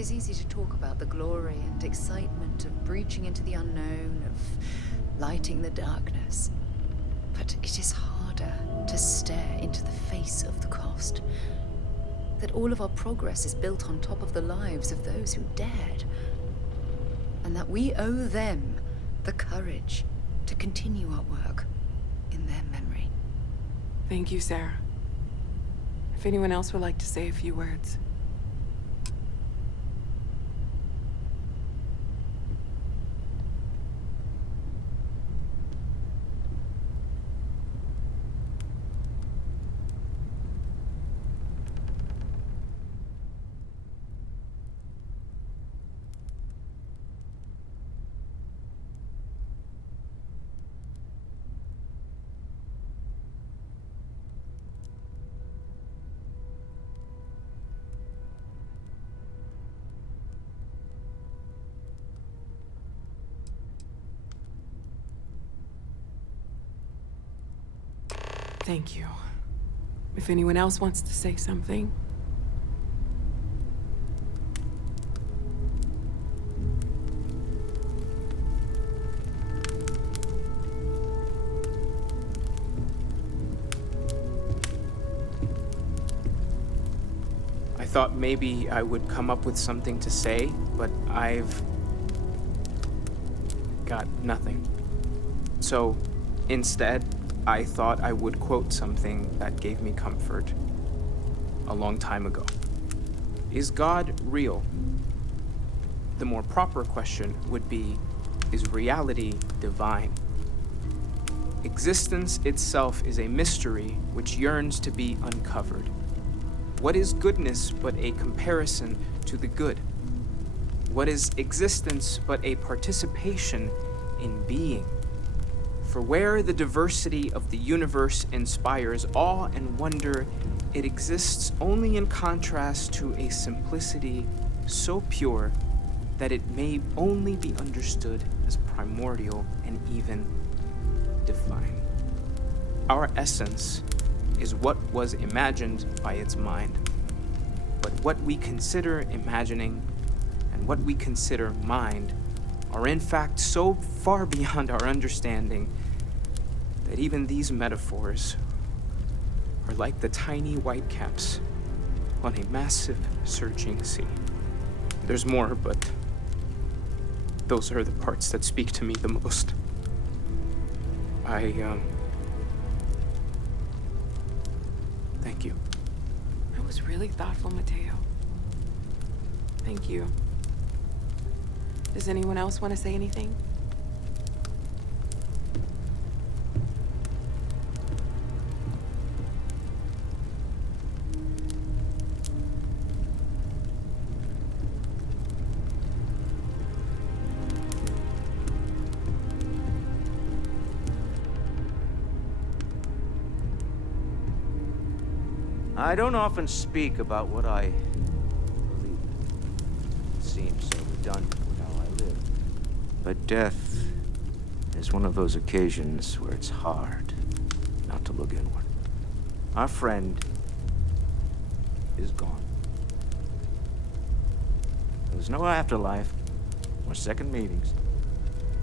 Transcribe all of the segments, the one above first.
is easy to talk about the glory and excitement of breaching into the unknown, of lighting the darkness. But it is harder to stare into the face of the cost. That all of our progress is built on top of the lives of those who dared. And that we owe them the courage to continue our work in their memory. Thank you, Sarah. If anyone else would like to say a few words. Thank you. If anyone else wants to say something. I thought maybe I would come up with something to say, but I've got nothing. So, instead, I thought I would quote something that gave me comfort a long time ago. Is God real? The more proper question would be, is reality divine? Existence itself is a mystery which yearns to be uncovered. What is goodness but a comparison to the good? What is existence but a participation in being? For where the diversity of the universe inspires awe and wonder, it exists only in contrast to a simplicity so pure that it may only be understood as primordial and even divine. Our essence is what was imagined by its mind. But what we consider imagining and what we consider mind are in fact so far beyond our understanding that even these metaphors are like the tiny whitecaps on a massive surging sea. There's more, but those are the parts that speak to me the most. Thank you. That was really thoughtful, Mateo. Thank you. Does anyone else want to say anything? I don't often speak about what I believe in. It seems so redundant with how I live. But death is one of those occasions where it's hard not to look inward. Our friend is gone. There's no afterlife or second meetings.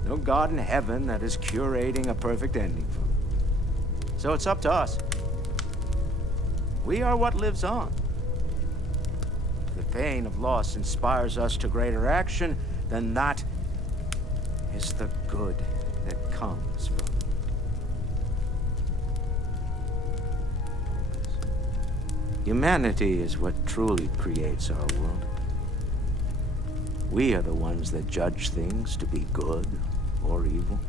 No God in heaven that is curating a perfect ending for him. So it's up to us. We are what lives on. If the pain of loss inspires us to greater action, then that is the good that comes from it. Humanity is what truly creates our world. We are the ones that judge things to be good or evil,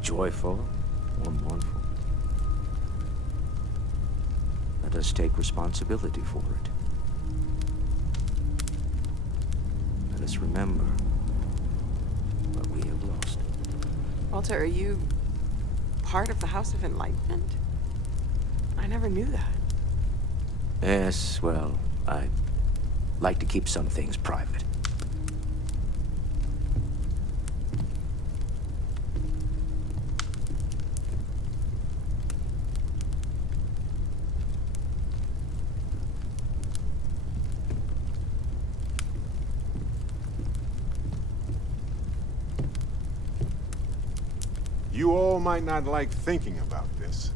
joyful or mournful. Let us take responsibility for it. Let us remember what we have lost. Walter, are you part of the House of Enlightenment? I never knew that. Yes, well, I like to keep some things private. You all might not like thinking about this,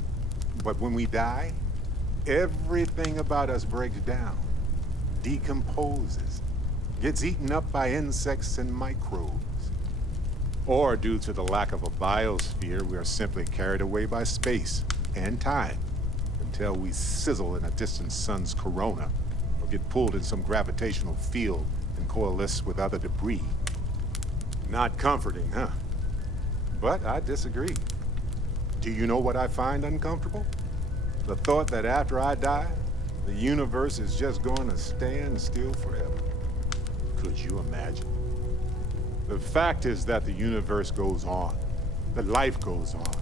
but when we die, everything about us breaks down, decomposes, gets eaten up by insects and microbes. Or due to the lack of a biosphere, we are simply carried away by space and time until we sizzle in a distant sun's corona or get pulled in some gravitational field and coalesce with other debris. Not comforting, huh? But I disagree. Do you know what I find uncomfortable? The thought that after I die, the universe is just going to stand still forever. Could you imagine? The fact is that the universe goes on, that life goes on,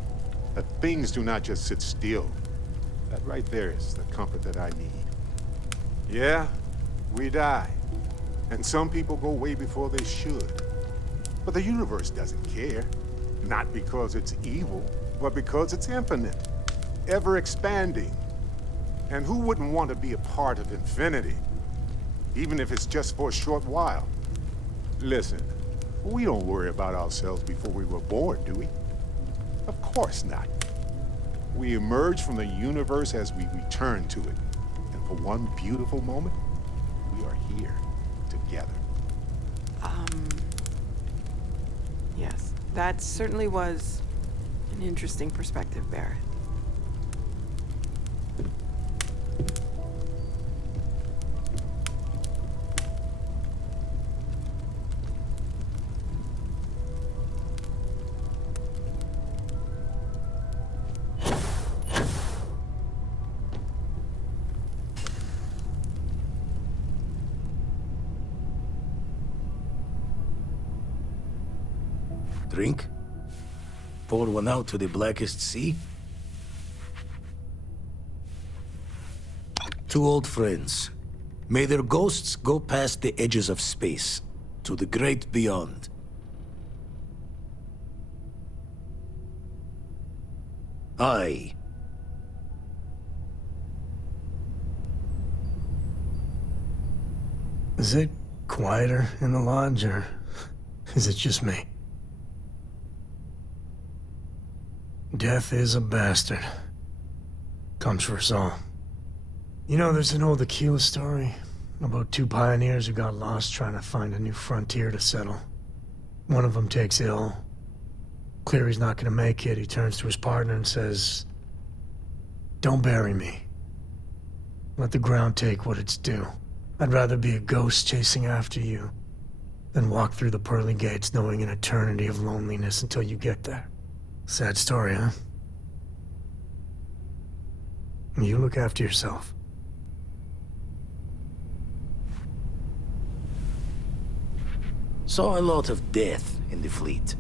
that things do not just sit still. That right there is the comfort that I need. Yeah, we die, and some people go way before they should. But the universe doesn't care. Not because it's evil, but because it's infinite, ever expanding. And who wouldn't want to be a part of infinity? Even if it's just for a short while. Listen, we don't worry about ourselves before we were born, do we? Of course not. We emerge from the universe as we return to it. And for one beautiful moment, we are here together. Yes. That certainly was an interesting perspective, Barrett. Drink? Pour one out to the blackest sea? Two old friends. May their ghosts go past the edges of space, to the great beyond. Aye. Is it quieter in the lodge, or is it just me? Death is a bastard. Comes for us all. You know, there's an old Aquila story about two pioneers who got lost trying to find a new frontier to settle. One of them takes ill. Clear he's not gonna make it, he turns to his partner and says, "Don't bury me. Let the ground take what it's due. I'd rather be a ghost chasing after you than walk through the pearly gates knowing an eternity of loneliness until you get there." Sad story, huh? You look after yourself. Saw a lot of death in the fleet.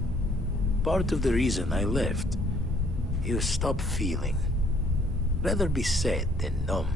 Part of the reason I left. You stop feeling. Rather be sad than numb.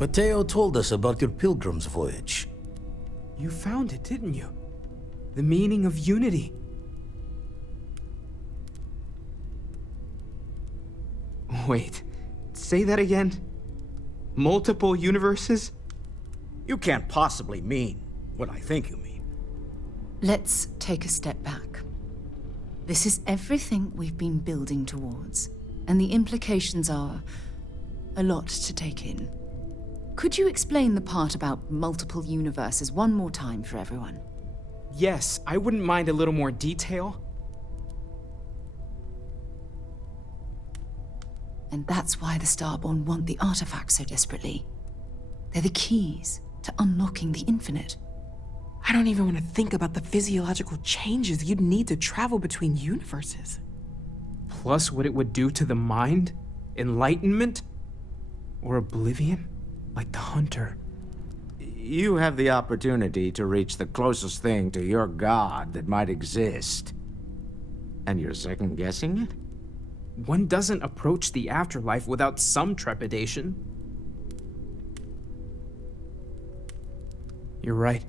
Mateo told us about your pilgrim's voyage. You found it, didn't you? The meaning of unity. Wait, say that again? Multiple universes? You can't possibly mean what I think you mean. Let's take a step back. This is everything we've been building towards, and the implications are a lot to take in. Could you explain the part about multiple universes one more time for everyone? Yes, I wouldn't mind a little more detail. And that's why the Starborn want the artifacts so desperately. They're the keys to unlocking the infinite. I don't even want to think about the physiological changes you'd need to travel between universes. Plus what it would do to the mind? Enlightenment? Or oblivion? Like the Hunter. You have the opportunity to reach the closest thing to your god that might exist. And you're second-guessing it? One doesn't approach the afterlife without some trepidation. You're right.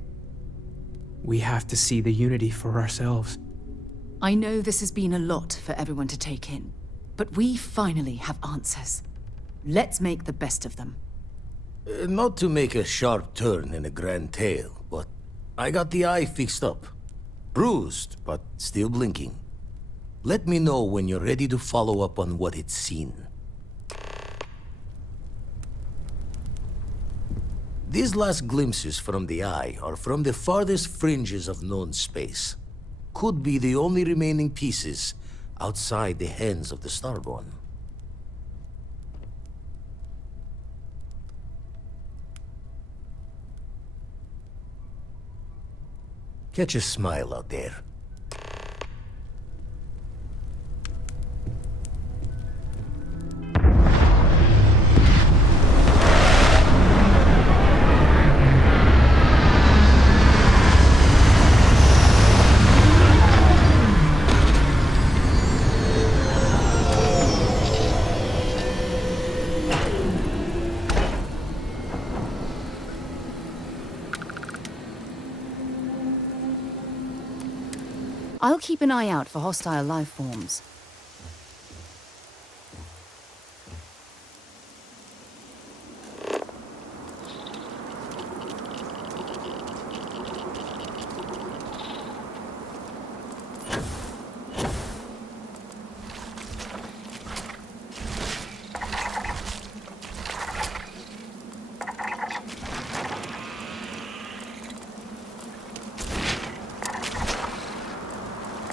We have to see the unity for ourselves. I know this has been a lot for everyone to take in, but we finally have answers. Let's make the best of them. Not to make a sharp turn in a grand tale, but I got the eye fixed up. Bruised, but still blinking. Let me know when you're ready to follow up on what it's seen. These last glimpses from the eye are from the farthest fringes of known space. Could be the only remaining pieces outside the hands of the Starborn. Catch a smile out there. I'll keep an eye out for hostile life forms.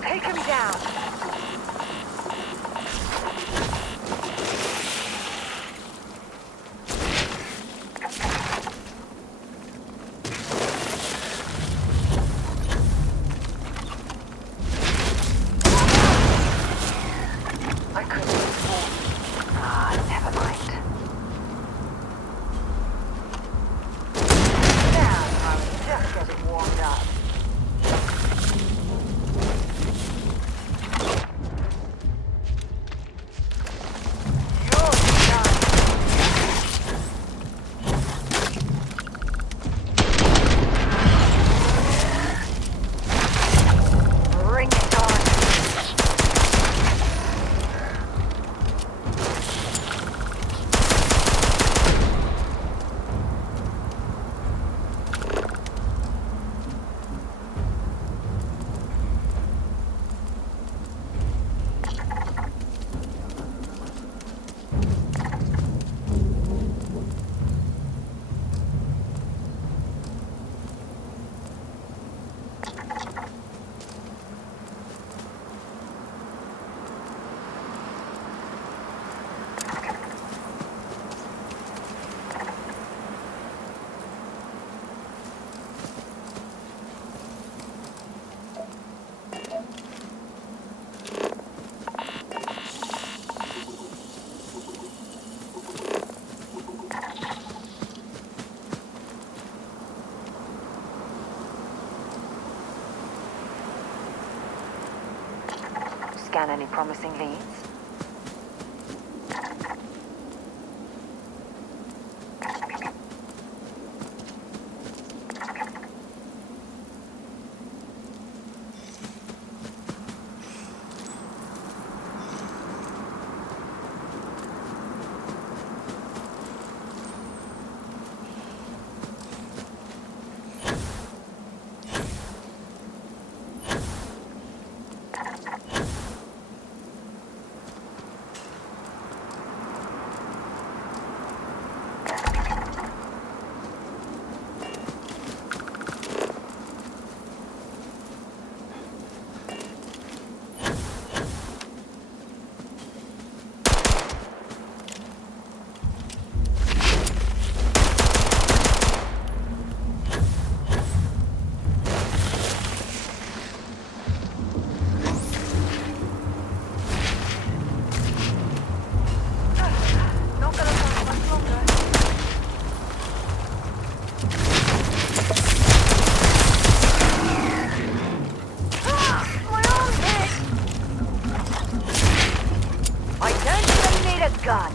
Take him down. I couldn't afford. Never mind. Now I'm just getting warmed up. Bring it on. Scan any promising leads? gun.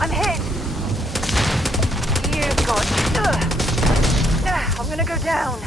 I'm hit. You got. I'm gonna go down.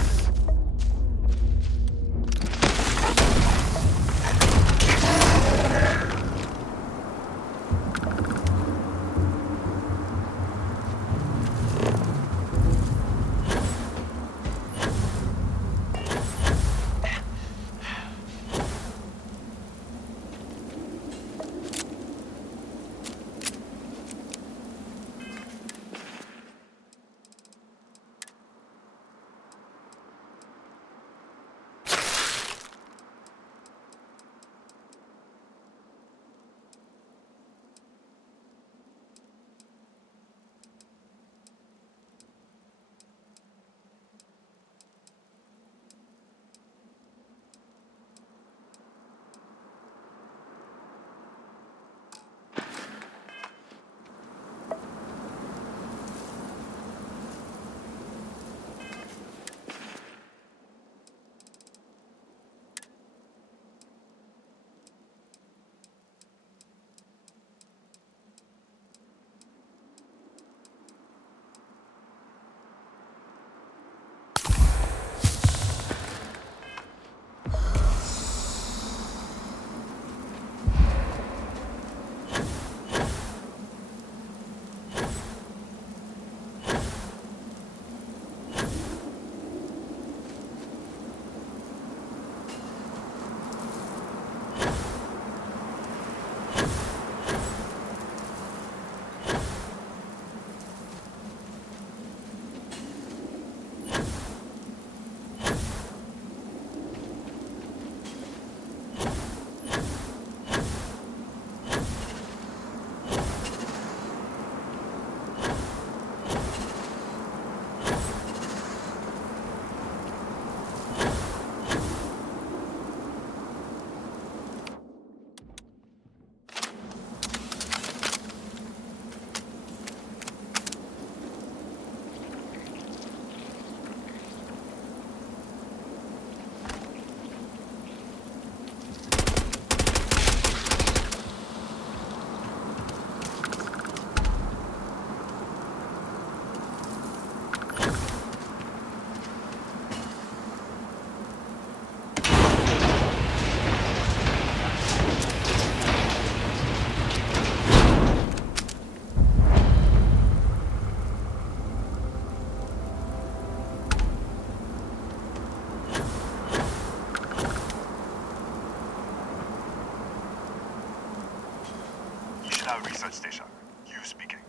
Research station. You speaking.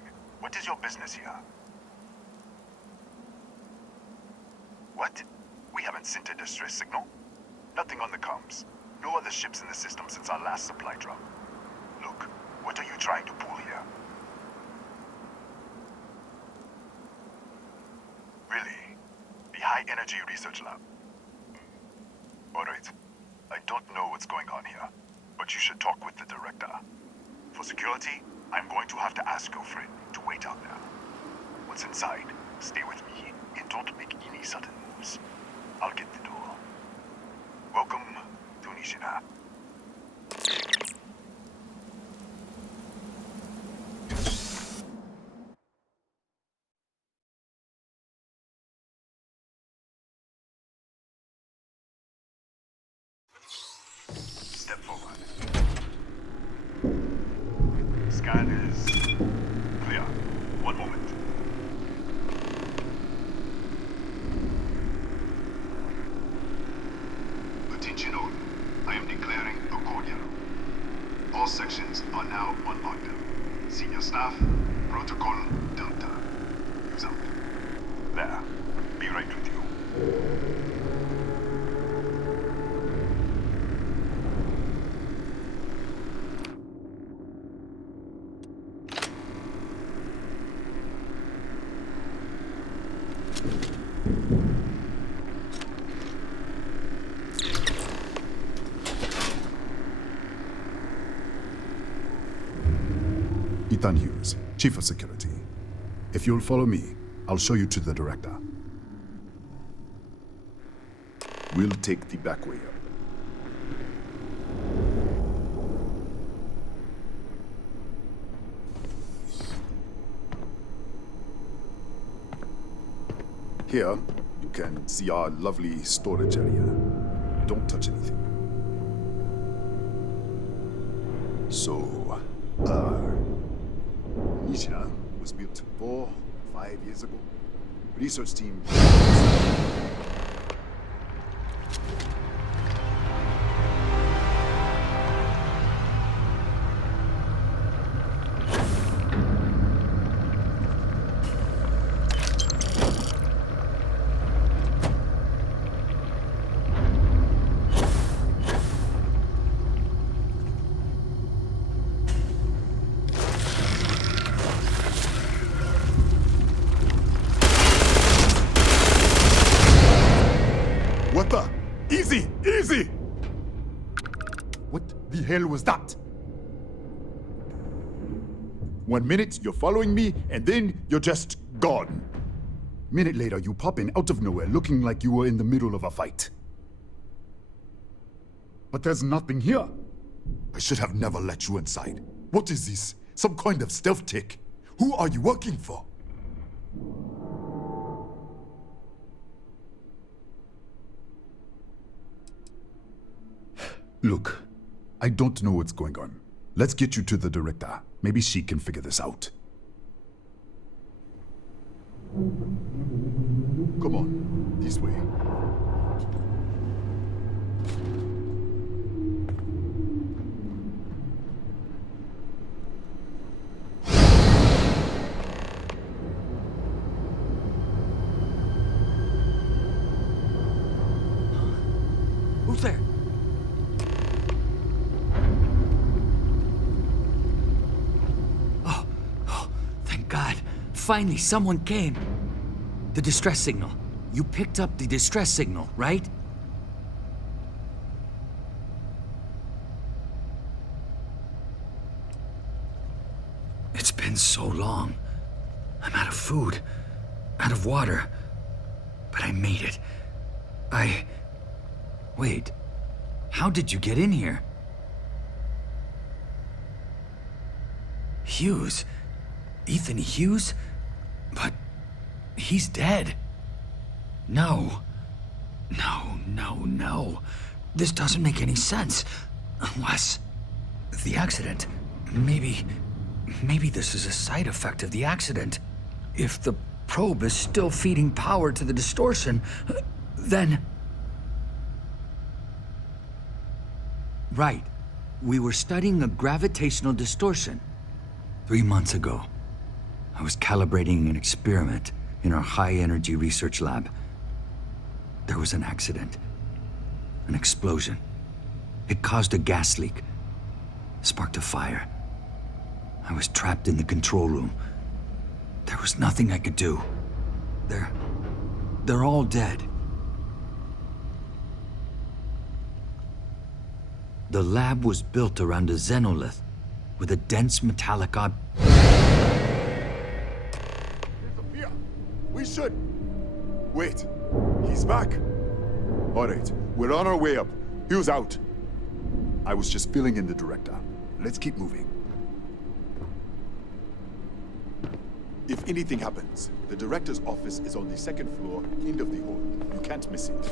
What is your business here? What? We haven't sent a distress signal? Nothing on the comms. No other ships in the system since our last supply drop. Look, what are you trying to pull here? Really? The High Energy Research Lab? Alright. I don't know what's going on here, but you should talk with the director. For security, I'm going to have to ask your friend to wait out there. Once inside, stay with me and don't make any sudden moves. I'll get the door. Welcome to Nishina. Step forward. Scan is clear. One moment. Attention all. I am declaring a cordial. All sections are now on lockdown. Senior staff, protocol Delta. Use out. There. Be right with you. Ethan Hughes, Chief of Security. If you'll follow me, I'll show you to the director. We'll take the back way up. Here, you can see our lovely storage area. Don't touch anything. So, Nisha was built 4-5 years ago. Research team. What the? Easy! Easy! What the hell was that? 1 minute, you're following me, and then you're just gone. Minute later, you pop in out of nowhere looking like you were in the middle of a fight. But there's nothing here. I should have never let you inside. What is this? Some kind of stealth tick? Who are you working for? Look, I don't know what's going on. Let's get you to the director. Maybe she can figure this out. Come on, this way. Who's there? Thank God. Finally, someone came. The distress signal. You picked up the distress signal, right? It's been so long. I'm out of food, out of water. But I made it. Wait. How did you get in here? Hughes? Ethan Hughes? But he's dead. No. No. This doesn't make any sense. Unless the accident. Maybe this is a side effect of the accident. If the probe is still feeding power to the distortion, then... Right. We were studying a gravitational distortion. 3 months ago, I was calibrating an experiment in our high-energy research lab. There was an accident. An explosion. It caused a gas leak. Sparked a fire. I was trapped in the control room. There was nothing I could do. They're all dead. The lab was built around a xenolith with a dense metallic Disappear! We should... Wait. He's back. All right, we're on our way up. Hughes out. I was just filling in the director. Let's keep moving. If anything happens, the director's office is on the second floor, end of the hall. You can't miss it.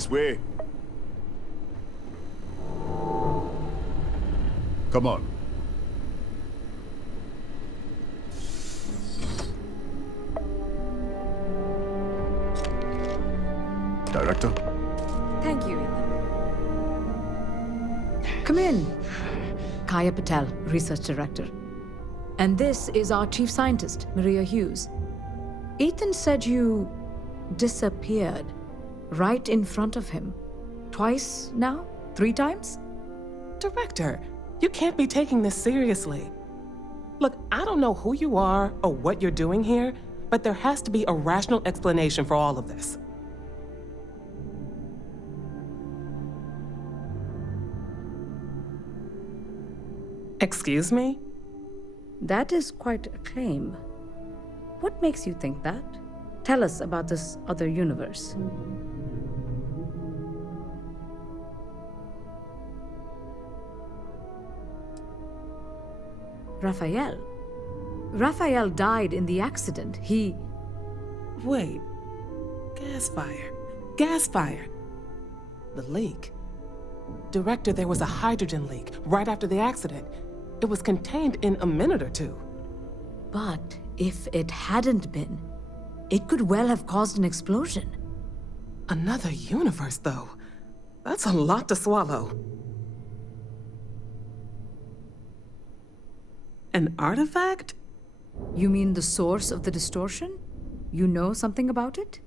this way. Come on. Director? Thank you, Ethan. Come in. Kaya Patel, Research Director. And this is our Chief Scientist, Maria Hughes. Ethan said you disappeared right in front of him. Twice now? 3 times? Director, you can't be taking this seriously. Look, I don't know who you are or what you're doing here, but there has to be a rational explanation for all of this. Excuse me? That is quite a claim. What makes you think that? Tell us about this other universe. Raphael. Raphael died in the accident. He... Wait. Gas fire. Gas fire. The leak. Director, there was a hydrogen leak right after the accident. It was contained in a minute or 2. But if it hadn't been, it could well have caused an explosion. Another universe, though. That's a lot to swallow. An artifact? You mean the source of the distortion? You know something about it?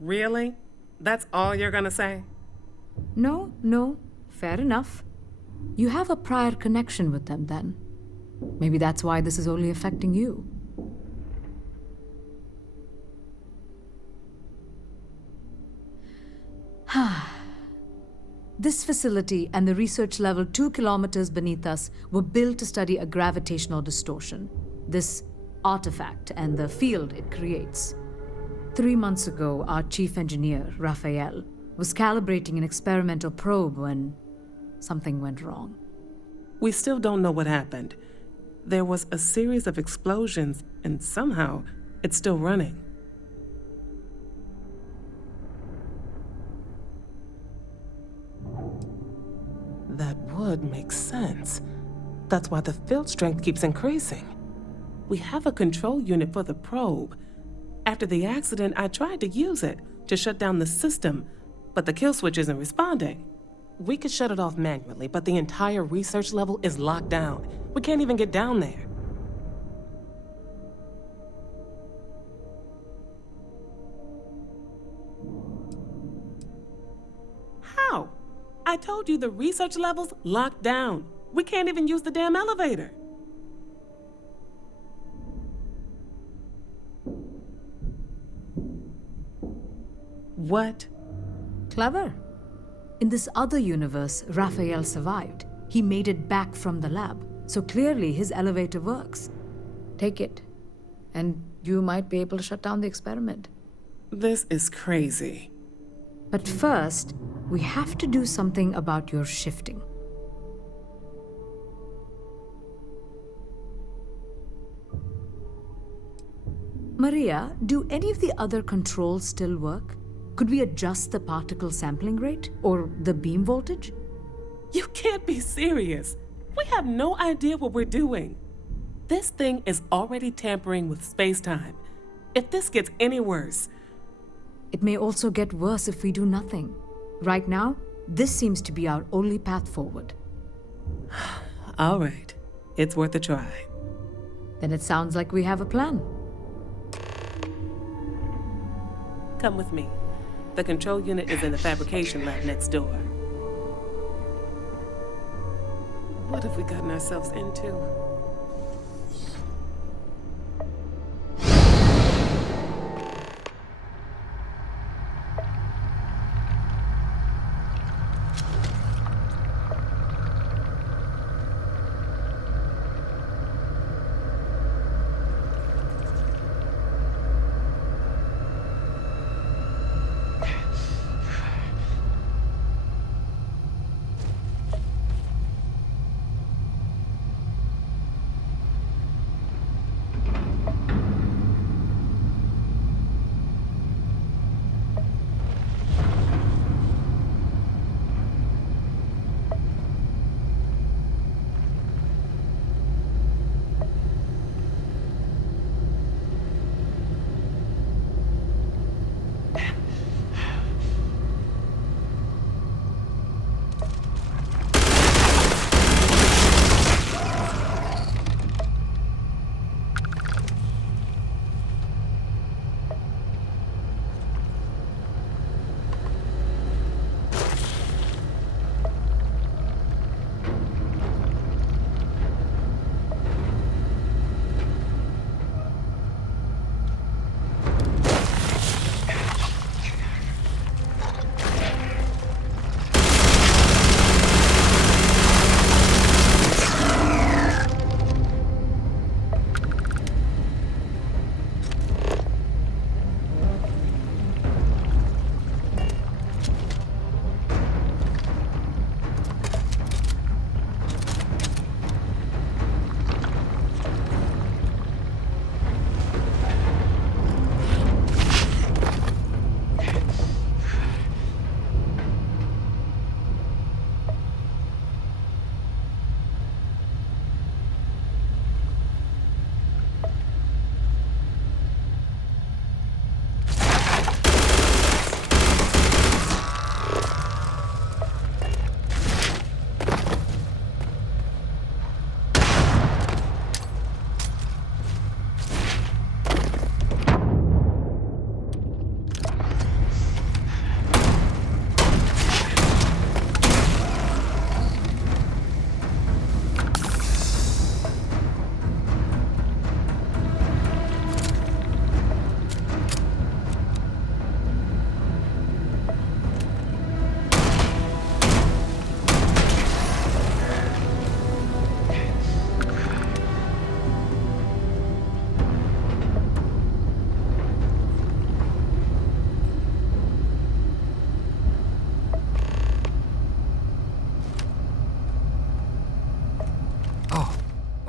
Really? That's all you're gonna say? No, fair enough. You have a prior connection with them then. Maybe that's why this is only affecting you. This facility and the research level 2 kilometers beneath us were built to study a gravitational distortion, this artifact and the field it creates. 3 months ago, our chief engineer, Raphael, was calibrating an experimental probe when something went wrong. We still don't know what happened. There was a series of explosions, and somehow it's still running. That would make sense. That's why the field strength keeps increasing. We have a control unit for the probe. After the accident, I tried to use it to shut down the system, but the kill switch isn't responding. We could shut it off manually, but the entire research level is locked down. We can't even get down there. How? I told you the research level's locked down. We can't even use the damn elevator. What? Clever. In this other universe, Raphael survived. He made it back from the lab, so clearly his elevator works. Take it, and you might be able to shut down the experiment. This is crazy. But first, we have to do something about your shifting. Maria, do any of the other controls still work? Could we adjust the particle sampling rate or the beam voltage? You can't be serious. We have no idea what we're doing. This thing is already tampering with space-time. If this gets any worse... It may also get worse if we do nothing. Right now, this seems to be our only path forward. All right. It's worth a try. Then it sounds like we have a plan. Come with me. The control unit is in the fabrication lab next door. What have we gotten ourselves into?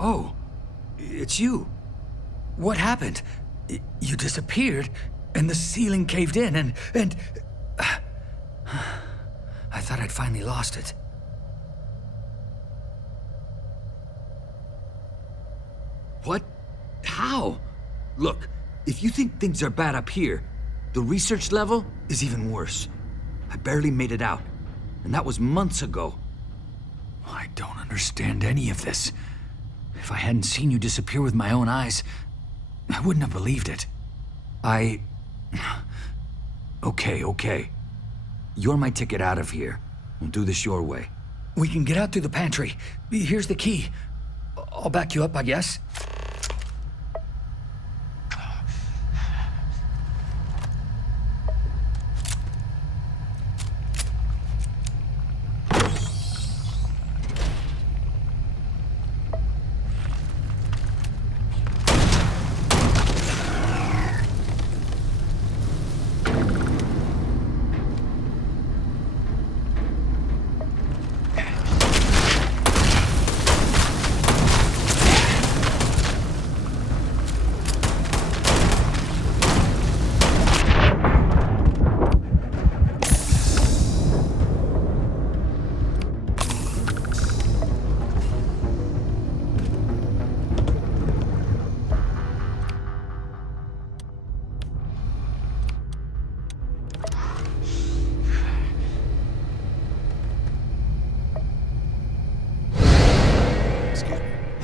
Oh, it's you. What happened? You disappeared, and the ceiling caved in, and... I thought I'd finally lost it. What? How? Look, if you think things are bad up here, the research level is even worse. I barely made it out, and that was months ago. I don't understand any of this. If I hadn't seen you disappear with my own eyes, I wouldn't have believed it. Okay. You're my ticket out of here. We'll do this your way. We can get out through the pantry. Here's the key. I'll back you up, I guess.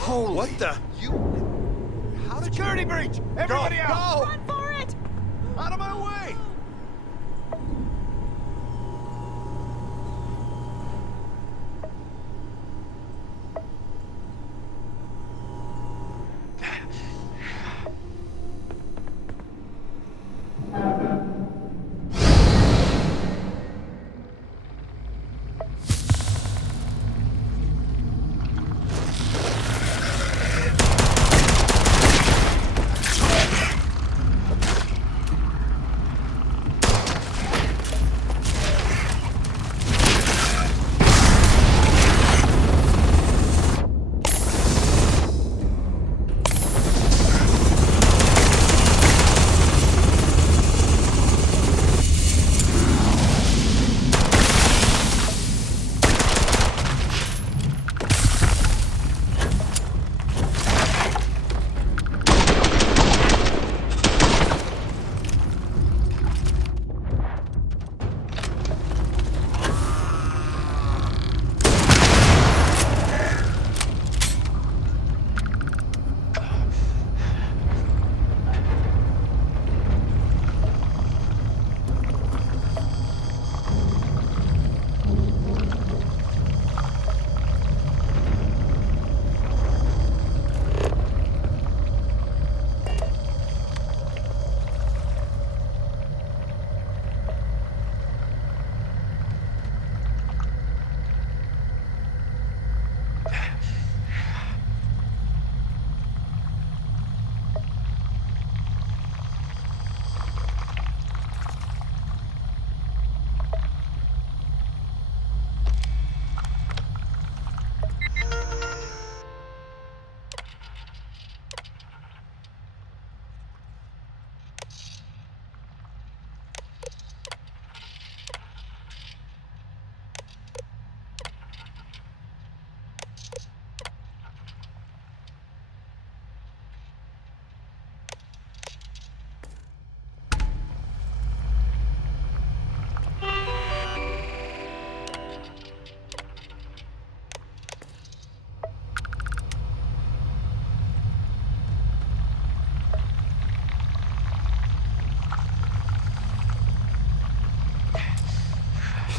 What the? How did security breach! Everybody out! Run for it! Out of my way!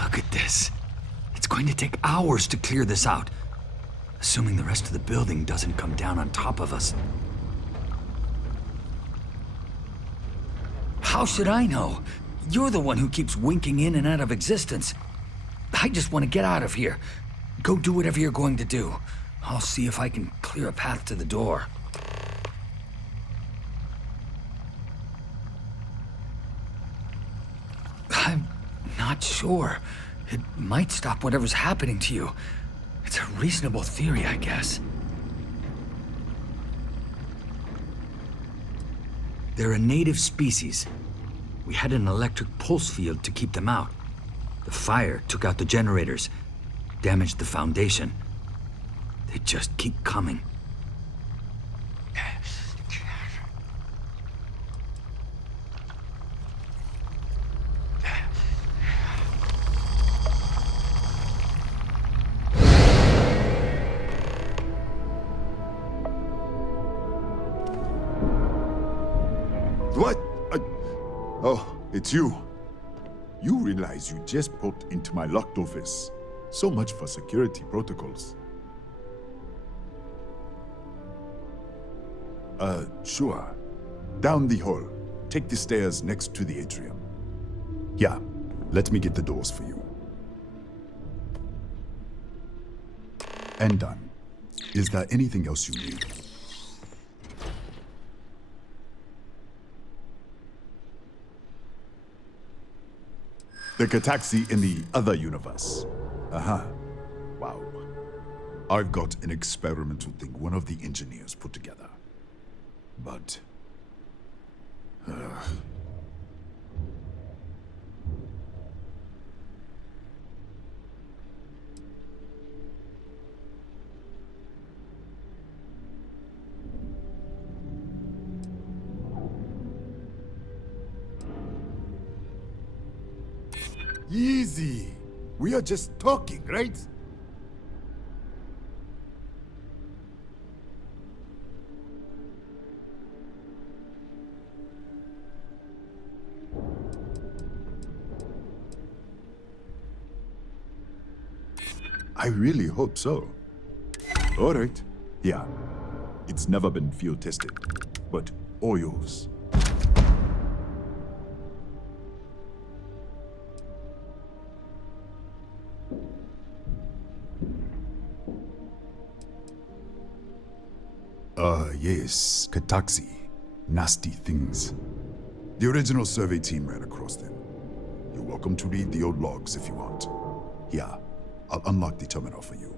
Look at this. It's going to take hours to clear this out. Assuming the rest of the building doesn't come down on top of us. How should I know? You're the one who keeps winking in and out of existence. I just want to get out of here. Go do whatever you're going to do. I'll see if I can clear a path to the door. I'm not sure. It might stop whatever's happening to you. It's a reasonable theory, I guess. They're a native species. We had an electric pulse field to keep them out. The fire took out the generators, damaged the foundation. They just keep coming. What? Oh, it's you. You realize you just poked into my locked office. So much for security protocols. Sure. Down the hall. Take the stairs next to the atrium. Yeah, let me get the doors for you. And done. Is there anything else you need? The Gataxi in the other universe. Uh-huh. Wow. I've got an experimental thing one of the engineers put together. But... Easy. We are just talking, right? I really hope so. All right. Yeah. It's never been field tested, but all yours. Yes, Kataxi. Nasty things. The original survey team ran across them. You're welcome to read the old logs if you want. Yeah, I'll unlock the terminal for you.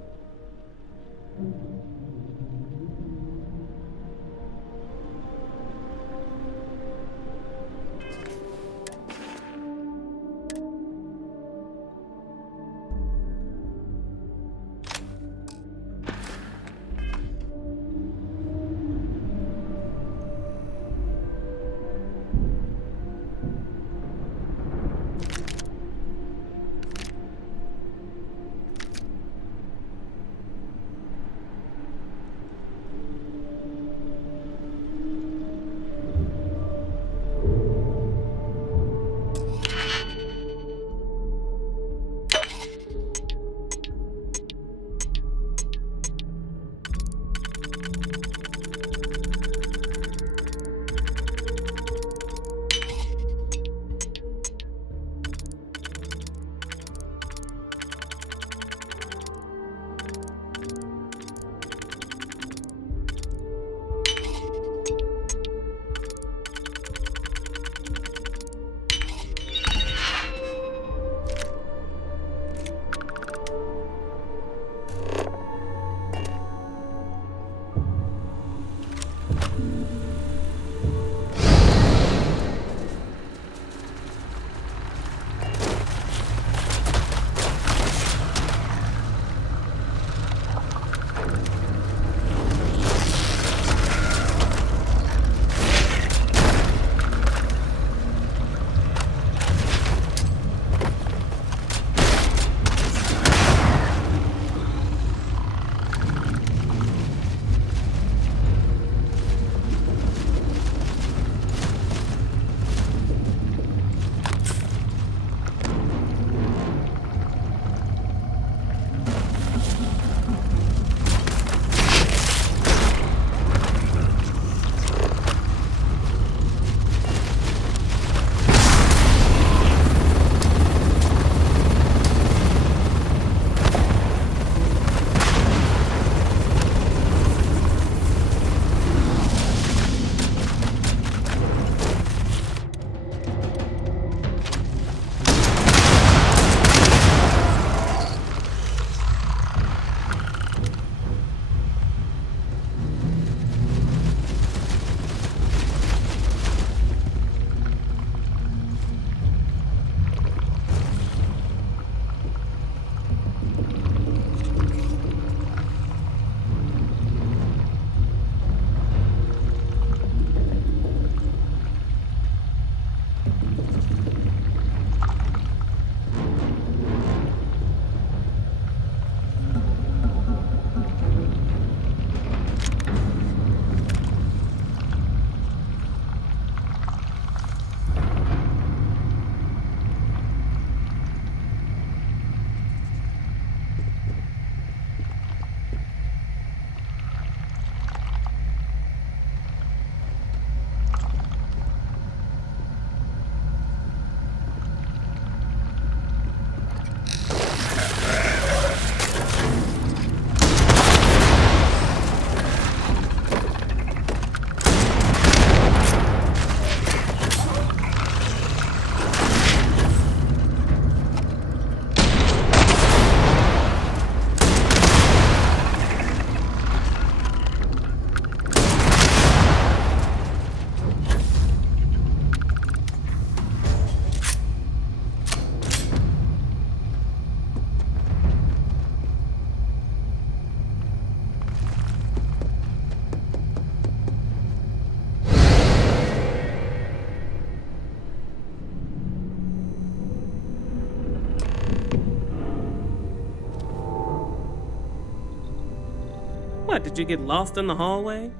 What, did you get lost in the hallway?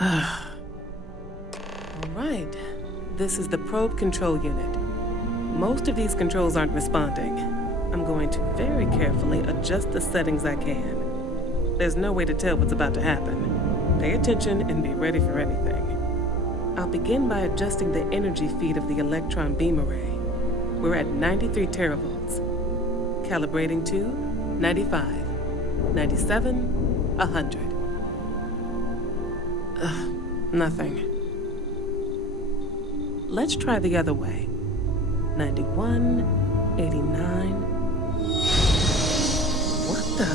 All right. This is the probe control unit. Most of these controls aren't responding. I'm going to very carefully adjust the settings I can. There's no way to tell what's about to happen. Pay attention and be ready for anything. I'll begin by adjusting the energy feed of the electron beam array. We're at 93 teravolts. Calibrating to 95, 97, 100. Nothing. Let's try the other way. 91, 89. What the?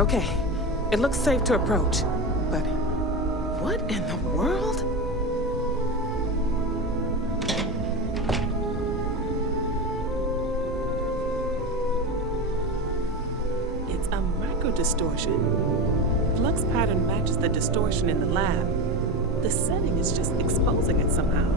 Okay. It looks safe to approach. But what in the world? It's a microdistortion. Flux pattern matches the distortion in the lab. The setting is just exposing it somehow.